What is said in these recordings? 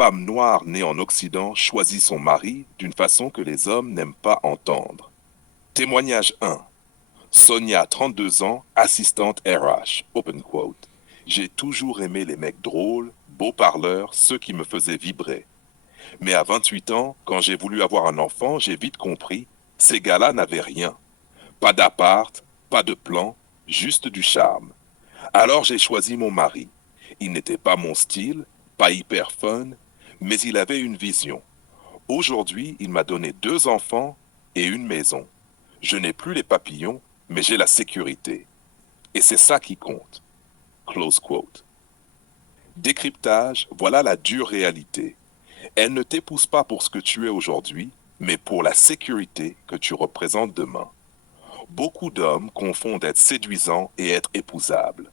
femme noire née en Occident choisit son mari d'une façon que les hommes n'aiment pas entendre. Témoignage 1. Sonia, 32 ans, assistante RH. Open quote. J'ai toujours aimé les mecs drôles, beaux parleurs, ceux qui me faisaient vibrer. Mais à 28 ans, quand j'ai voulu avoir un enfant, j'ai vite compris, ces gars-là n'avaient rien. Pas d'appart, pas de plan, juste du charme. Alors j'ai choisi mon mari. Il n'était pas mon style, pas hyper fun, mais il avait une vision. Aujourd'hui, il m'a donné 2 enfants et une maison. Je n'ai plus les papillons, mais j'ai la sécurité. Et c'est ça qui compte. Close quote. Décryptage, voilà la dure réalité. Elle ne t'épouse pas pour ce que tu es aujourd'hui, mais pour la sécurité que tu représentes demain. Beaucoup d'hommes confondent être séduisant et être épousable.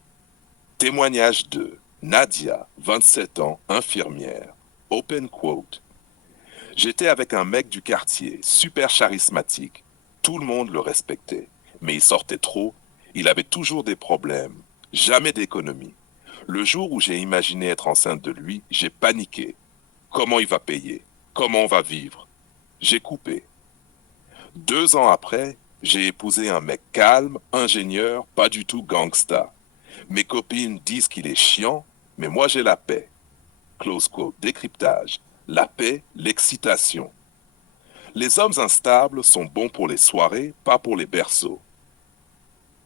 Témoignage 2. Nadia, 27 ans, infirmière. Open quote. J'étais avec un mec du quartier, super charismatique. Tout le monde le respectait. Mais il sortait trop, il avait toujours des problèmes, jamais d'économie. Le jour où j'ai imaginé être enceinte de lui, j'ai paniqué. Comment il va payer? Comment on va vivre? J'ai coupé. 2 ans après, j'ai épousé un mec calme, ingénieur, pas du tout gangsta. Mes copines disent qu'il est chiant, mais moi j'ai la paix. Close quote, décryptage. La paix, l'excitation. Les hommes instables sont bons pour les soirées, pas pour les berceaux.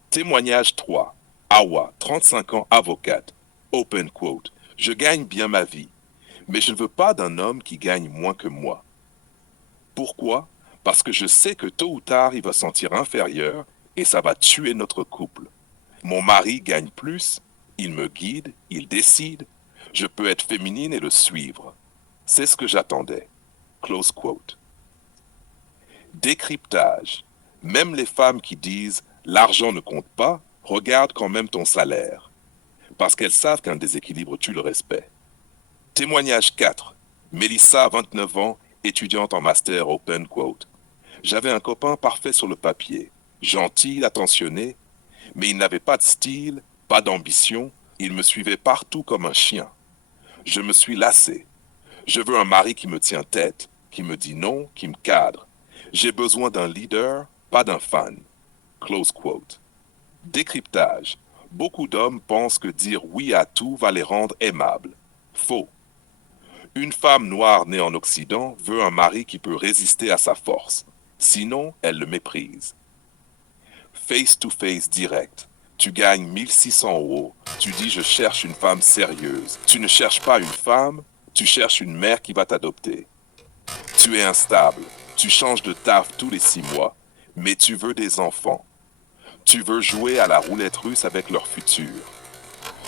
Témoignage 3. Awa, 35 ans, avocate. Open quote. Je gagne bien ma vie, mais je ne veux pas d'un homme qui gagne moins que moi. Pourquoi? Parce que je sais que tôt ou tard, il va se sentir inférieur et ça va tuer notre couple. Mon mari gagne plus, il me guide, il décide. Je peux être féminine et le suivre. C'est ce que j'attendais. Close quote. Décryptage. Même les femmes qui disent l'argent ne compte pas, regardent quand même ton salaire. Parce qu'elles savent qu'un déséquilibre tue le respect. Témoignage 4. Mélissa, 29 ans, étudiante en master open quote. J'avais un copain parfait sur le papier, gentil, attentionné, mais il n'avait pas de style, pas d'ambition, il me suivait partout comme un chien. Je me suis lassé. Je veux un mari qui me tient tête, qui me dit non, qui me cadre. J'ai besoin d'un leader, pas d'un fan. Close quote. Décryptage. Beaucoup d'hommes pensent que dire oui à tout va les rendre aimables. Faux. Une femme noire née en Occident veut un mari qui peut résister à sa force. Sinon, elle le méprise. Face-to-face direct. Tu gagnes 1 600 €. Tu dis je cherche une femme sérieuse. Tu ne cherches pas une femme, tu cherches une mère qui va t'adopter. Tu es instable. Tu changes de taf tous les 6 mois, mais tu veux des enfants. Tu veux jouer à la roulette russe avec leur futur.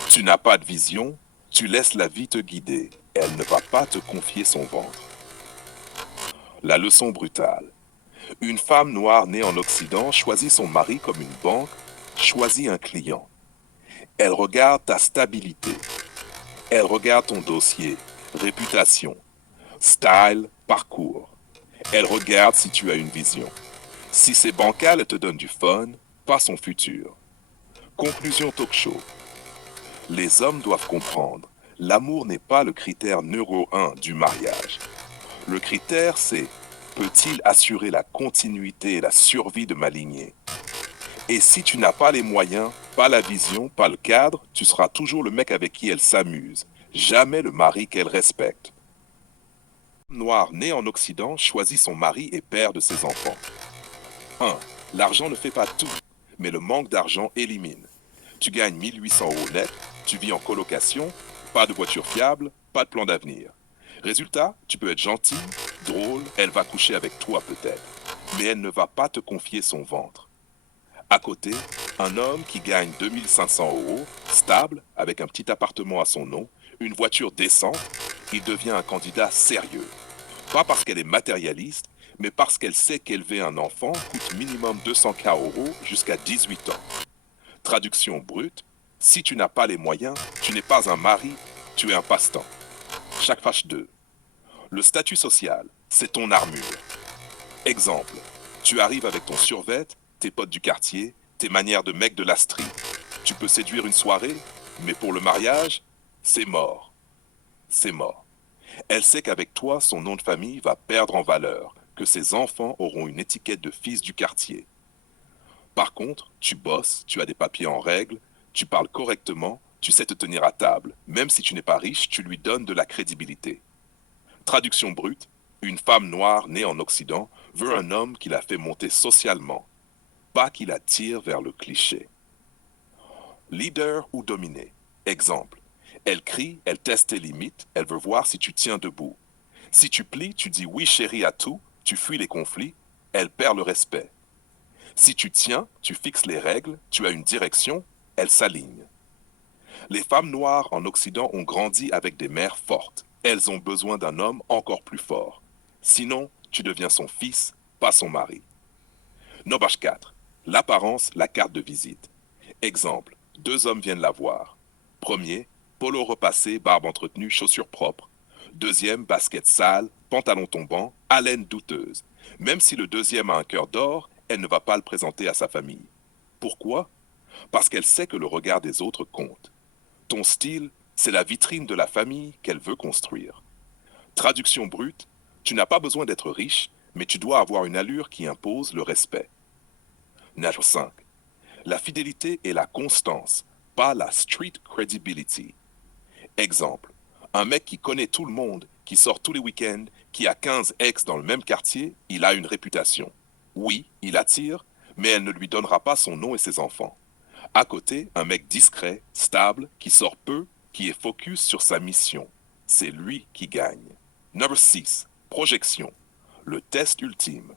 Tu n'as pas de vision, tu laisses la vie te guider. Elle ne va pas te confier son ventre. La leçon brutale. Une femme noire née en Occident choisit son mari comme une banque, choisit un client. Elle regarde ta stabilité. Elle regarde ton dossier, réputation, style, parcours. Elle regarde si tu as une vision. Si c'est bancal, elle te donne du fun, pas son futur. Conclusion talk show. Les hommes doivent comprendre. L'amour n'est pas le critère numéro 1 du mariage. Le critère, c'est peut-il assurer la continuité et la survie de ma lignée? Et si tu n'as pas les moyens, pas la vision, pas le cadre, tu seras toujours le mec avec qui elle s'amuse, jamais le mari qu'elle respecte. Noir né en Occident choisit son mari et père de ses enfants. 1. L'argent ne fait pas tout, mais le manque d'argent élimine. Tu gagnes 1 800 € net, tu vis en colocation, pas de voiture fiable, pas de plan d'avenir. Résultat, tu peux être gentil, drôle, elle va coucher avec toi peut-être, mais elle ne va pas te confier son ventre. À côté, un homme qui gagne 2 500 €, stable, avec un petit appartement à son nom, une voiture décente, il devient un candidat sérieux. Pas parce qu'elle est matérialiste, mais parce qu'elle sait qu'élever un enfant coûte minimum 200 € jusqu'à 18 ans. Traduction brute, si tu n'as pas les moyens, tu n'es pas un mari, tu es un passe-temps. Chaque fâche 2. Le statut social, c'est ton armure. Exemple, tu arrives avec ton survêt, tes potes du quartier, tes manières de mec de la street. Tu peux séduire une soirée, mais pour le mariage, c'est mort. C'est mort. Elle sait qu'avec toi, son nom de famille va perdre en valeur, que ses enfants auront une étiquette de fils du quartier. Par contre, tu bosses, tu as des papiers en règle, tu parles correctement, tu sais te tenir à table. Même si tu n'es pas riche, tu lui donnes de la crédibilité. Traduction brute, une femme noire née en Occident veut un homme qui la fait monter socialement, pas qui la tire vers le cliché. Leader ou dominé. Exemple. Elle crie, elle teste tes limites, elle veut voir si tu tiens debout. Si tu plies, tu dis oui chérie à tout, tu fuis les conflits, elle perd le respect. Si tu tiens, tu fixes les règles, tu as une direction, elle s'aligne. Les femmes noires en Occident ont grandi avec des mères fortes. Elles ont besoin d'un homme encore plus fort. Sinon, tu deviens son fils, pas son mari. Nobage 4. L'apparence, la carte de visite. Exemple. Deux hommes viennent la voir. Premier, polo repassé, barbe entretenue, chaussures propres. Deuxième, basket sale, pantalon tombant, haleine douteuse. Même si le deuxième a un cœur d'or, elle ne va pas le présenter à sa famille. Pourquoi? Parce qu'elle sait que le regard des autres compte. Ton style, c'est la vitrine de la famille qu'elle veut construire. Traduction brute, tu n'as pas besoin d'être riche, mais tu dois avoir une allure qui impose le respect. Numéro 5. La fidélité et la constance, pas la street credibility. Exemple, un mec qui connaît tout le monde, qui sort tous les week-ends, qui a 15 ex dans le même quartier, il a une réputation. Oui, il attire, mais elle ne lui donnera pas son nom et ses enfants. À côté, un mec discret, stable, qui sort peu, qui est focus sur sa mission. C'est lui qui gagne. Number 6. Projection. Le test ultime.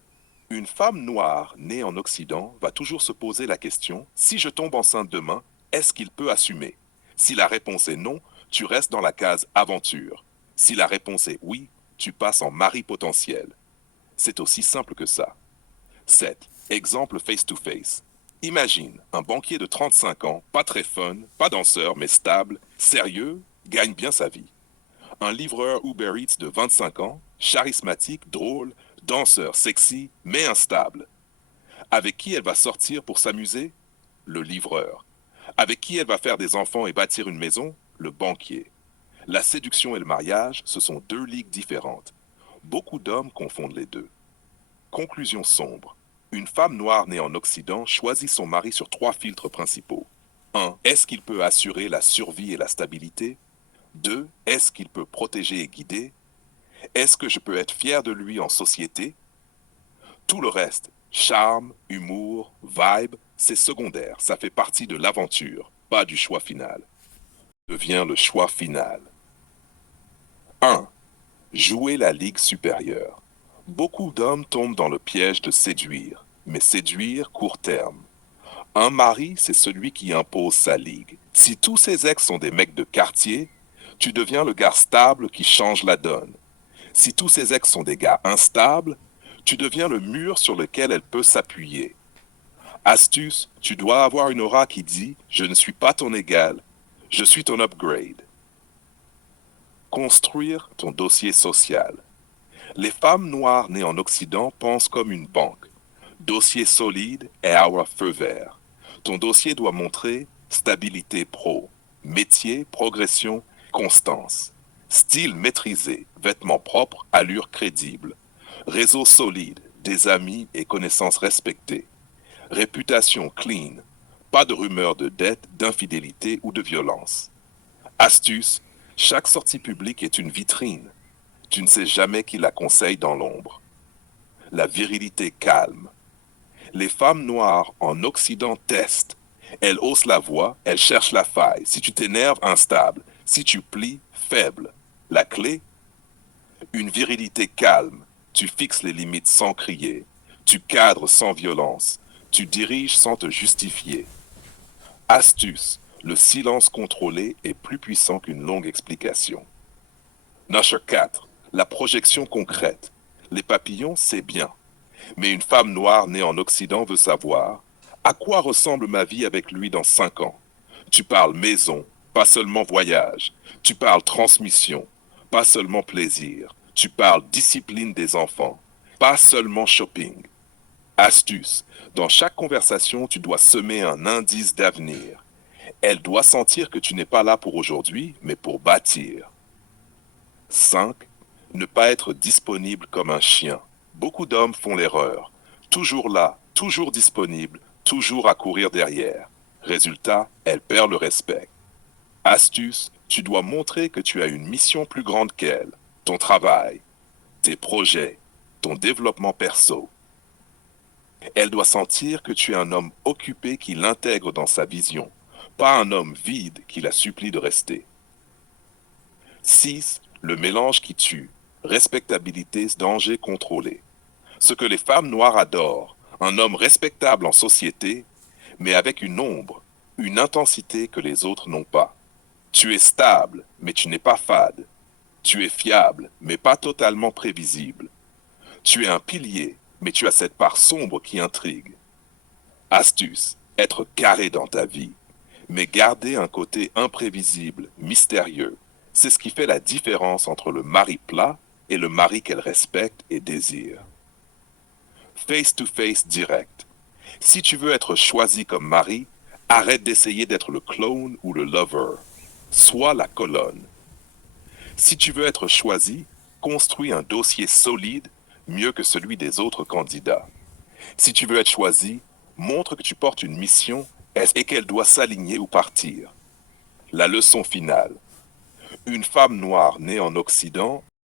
Une femme noire née en Occident va toujours se poser la question, si je tombe enceinte demain, est-ce qu'il peut assumer? Si la réponse est non, tu restes dans la case aventure. Si la réponse est oui, tu passes en mari potentiel. C'est aussi simple que ça. 7. Exemple face-to-face. Imagine un banquier de 35 ans, pas très fun, pas danseur, mais stable, sérieux, gagne bien sa vie. Un livreur Uber Eats de 25 ans, charismatique, drôle, danseur sexy, mais instable. Avec qui elle va sortir pour s'amuser? Le livreur. Avec qui elle va faire des enfants et bâtir une maison? Le banquier. La séduction et le mariage, ce sont deux ligues différentes. Beaucoup d'hommes confondent les deux. Conclusion sombre. Une femme noire née en Occident choisit son mari sur 3 filtres principaux. 1. Est-ce qu'il peut assurer la survie et la stabilité? 2. Est-ce qu'il peut protéger et guider? Est-ce que je peux être fier de lui en société? Tout le reste, charme, humour, vibe, c'est secondaire, ça fait partie de l'aventure, pas du choix final. Devient le choix final. 1. Jouer la ligue supérieure. Beaucoup d'hommes tombent dans le piège de séduire, mais séduire court terme. Un mari, c'est celui qui impose sa ligue. Si tous ses ex sont des mecs de quartier, tu deviens le gars stable qui change la donne. Si tous ses ex sont des gars instables, tu deviens le mur sur lequel elle peut s'appuyer. Astuce, tu dois avoir une aura qui dit « Je ne suis pas ton égal, je suis ton upgrade ». Construire ton dossier social. Les femmes noires nées en Occident pensent comme une banque. Dossier solide et avoir feu vert. Ton dossier doit montrer stabilité pro, métier, progression, constance. Style maîtrisé, vêtements propres, allure crédible. Réseau solide, des amis et connaissances respectées. Réputation clean, pas de rumeurs de dette, d'infidélité ou de violence. Astuce, chaque sortie publique est une vitrine. Tu ne sais jamais qui la conseille dans l'ombre. La virilité calme. Les femmes noires en Occident testent. Elles haussent la voix, elles cherchent la faille. Si tu t'énerves, instable. Si tu plies, faible. La clé? Une virilité calme. Tu fixes les limites sans crier. Tu cadres sans violence. Tu diriges sans te justifier. Astuce. Le silence contrôlé est plus puissant qu'une longue explication. Nusher 4. La projection concrète. Les papillons, c'est bien. Mais une femme noire née en Occident veut savoir à quoi ressemble ma vie avec lui dans 5 ans. Tu parles maison, pas seulement voyage. Tu parles transmission, pas seulement plaisir. Tu parles discipline des enfants, pas seulement shopping. Astuce, dans chaque conversation, tu dois semer un indice d'avenir. Elle doit sentir que tu n'es pas là pour aujourd'hui, mais pour bâtir. 5. Ne pas être disponible comme un chien. Beaucoup d'hommes font l'erreur. Toujours là, toujours disponible, toujours à courir derrière. Résultat, elle perd le respect. Astuce, tu dois montrer que tu as une mission plus grande qu'elle. Ton travail, tes projets, ton développement perso. Elle doit sentir que tu es un homme occupé qui l'intègre dans sa vision, pas un homme vide qui la supplie de rester. 6. Le mélange qui tue. Respectabilité, danger contrôlé. Ce que les femmes noires adorent, un homme respectable en société, mais avec une ombre, une intensité que les autres n'ont pas. Tu es stable, mais tu n'es pas fade. Tu es fiable, mais pas totalement prévisible. Tu es un pilier, mais tu as cette part sombre qui intrigue. Astuce, être carré dans ta vie, mais garder un côté imprévisible, mystérieux. C'est ce qui fait la différence entre le mari plat et le mari qu'elle respecte et désire. Face-to-face direct. Si tu veux être choisi comme mari, arrête d'essayer d'être le clone ou le lover. Sois la colonne. Si tu veux être choisi, construis un dossier solide, mieux que celui des autres candidats. Si tu veux être choisi, montre que tu portes une mission et qu'elle doit s'aligner ou partir. La leçon finale. Une femme noire née en Occident